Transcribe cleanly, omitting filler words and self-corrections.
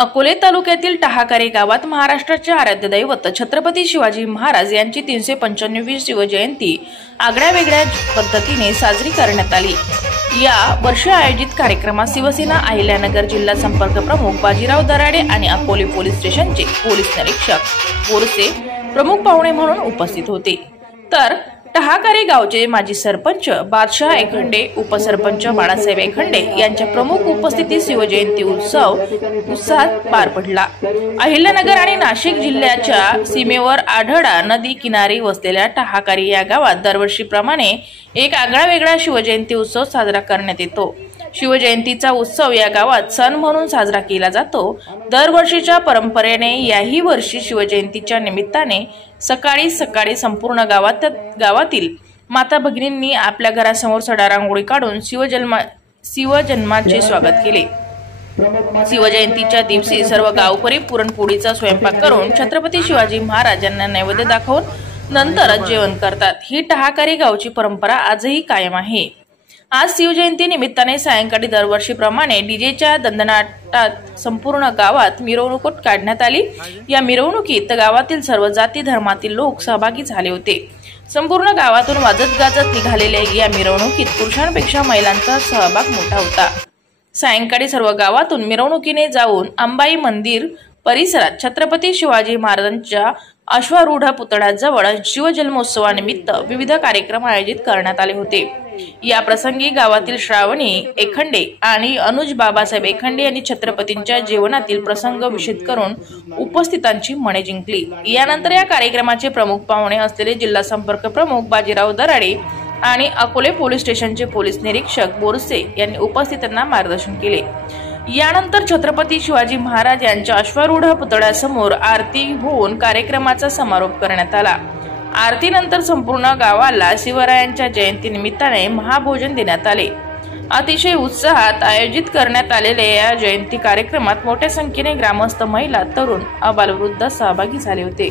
अकोले तालुक्यातील टाहाकारे गावात महाराष्ट्राचे आराध्य दैवत छत्रपती शिवाजी महाराज यांची 395वी शिवजयंती आगळ्यावेगळ्या पद्धतीने साजरी करण्यात आली। या वर्षी आयोजित कार्यक्रमात शिवसेना अहिल्यानगर जिल्हा संपर्क प्रमुख बाजीराव दराडे आणि अकोले पोलीस स्टेशनचे पोलीस निरीक्षक बोरसे प्रमुख पाहुणे म्हणून उपस्थित होते। तर टाहाकारे गावचे माजी सरपंच बादशाह एखंडे, उपसरपंच बाळासाहेब एखंडे यांच्या प्रमुख उपस्थितीत शिवजयंती उत्सव उत्साहात पार पडला। अहिल्यानगर आणि नाशिक जिल्ह्याच्या सीमेवर आढळा नदी किनारी वसलेल्या टाहाकारे या गावात दरवर्षीप्रमाणे एक आगळावेगळा शिवजयंती उत्सव साजरा करण्यात येतो। शिवजयंतीचा उत्सव या गावात सण म्हणून साजरा केला जातो। दरवर्षीच्या परंपरेने याही वर्षी शिवजयंतीच्या निमित्ताने सकाळी संपूर्ण गावातील माता भगिनींनी आपल्या घरासमोर सडा रांगोळी काढून शिवजन्माचे स्वागत केले। शिवजयंतीच्या दिवशी सर्व गावकरी पुरणपोळीचा स्वयंपाक करून छत्रपती शिवाजी महाराजांना नैवेद्य दाखवून नंतरच जेवण करतात। ही टाहाकारे गावची परंपरा आजही कायम आहे। आज शिवजयंती निमित्ताने सायंकाळी दरवर्षीप्रमाणे डीजेच्या दणदणाटात संपूर्ण गावात मिरवणूक काढण्यात आली। या मिरवणुकीत गावातील सर्व जाती धर्मातील लोक सहभागी झाले होते। संपूर्ण गावातून वाजत गाजत निघालेल्या या मिरवणुकीत पुरुषांपेक्षा महिलांचा सहभाग मोठा होता। सायंकाळी सर्व गावातून मिरवणुकीने जाऊन अंबाई मंदिर परिसरात छत्रपती शिवाजी महाराजांच्या अश्वारूढ पुतळ्याजवळ शिवजन्मोत्सवानिमित्त विविध कार्यक्रम आयोजित करण्यात आले होते। या प्रसंगी गावातील श्रावणी एखंडे आणि अनुज बाबासाहेब एखंडे यांनी छत्रपतींच्या जीवनातील प्रसंग विषद करून उपस्थितांची मने जिंकली। यानंतर या कार्यक्रमाचे प्रमुख पाहुणे असलेले जिल्हा संपर्क प्रमुख बाजीराव दराडे आणि अकोले पोलीस स्टेशनचे पोलीस निरीक्षक बोरसे यांनी उपस्थितांना मार्गदर्शन केले। यानंतर छत्रपती शिवाजी महाराज यांच्या अश्वारूढ पुतळ्यासमोर आरती होऊन कार्यक्रमाचा समारोप करण्यात आला। आरतीनंतर संपूर्ण गावाला शिवरायांच्या जयंतीनिमित्ताने महाभोजन देण्यात आले। अतिशय उत्साहात आयोजित करण्यात आलेल्या या जयंती कार्यक्रमात मोठ्या संख्येने ग्रामस्थ, महिला, तरुण, अबालवृद्ध सहभागी झाले होते।